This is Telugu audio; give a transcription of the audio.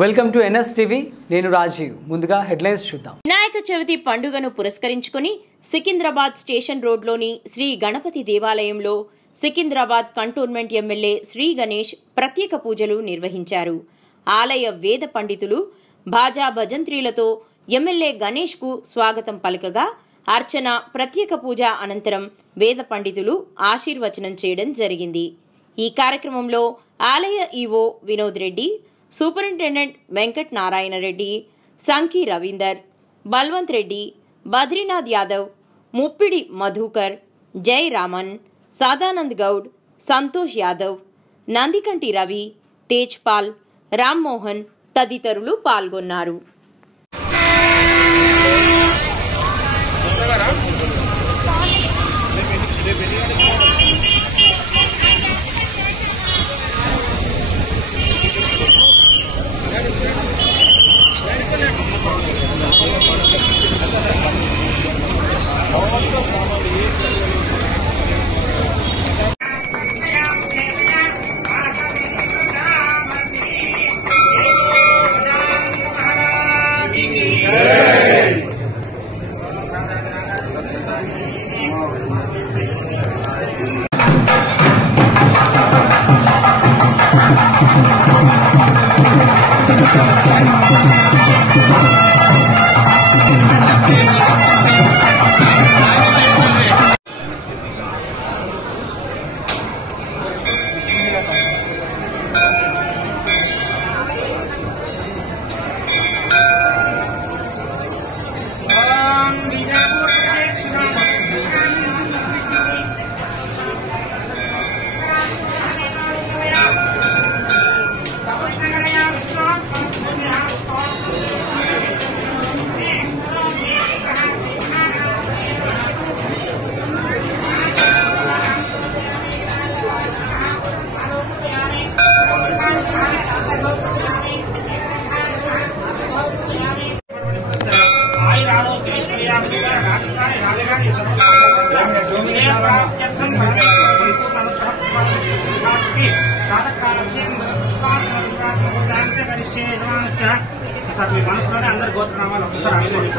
Welcome to NS TV. నేను రాజీవ్. ముందుగా హెడ్లైన్స్ చూద్దాం. వినాయక చవితి పండుగను పురస్కరించుకుని సికింద్రాబాద్ స్టేషన్ రోడ్లోని శ్రీ గణపతి దేవాలయంలో సికింద్రాబాద్ కంటోన్మెంట్ ఎమ్మెల్యే శ్రీ గణేష్ ప్రత్యేక పూజలు నిర్వహించారు. ఆలయ వేద పండితులు బాజా భజంత్రీలతో ఎమ్మెల్యే గణేష్ కు స్వాగతం పలకగా అర్చన ప్రత్యేక పూజ అనంతరం వేద పండితులు ఆశీర్వచనం చేయడం జరిగింది. ఈ కార్యక్రమంలో ఆలయ ఈవో వినోద్ రెడ్డి, సూపరింటెండెంట్ వెంకట్ నారాయణ రెడ్డి, సంకీ రవీందర్, బల్వంత్ రెడ్డి, బద్రీనాథ్ యాదవ్, ముప్పిడి మధుకర్, జై రామన్, సదానంద్ గౌడ్, సంతోష్ యాదవ్, నందికంటి రవి, తేజ్పాల్, రామ్మోహన్ తదితరులు పాల్గొన్నారు. మీ మనసులోనే అందరు గోత్రనామాలు ఒకసారి అనుకోండి.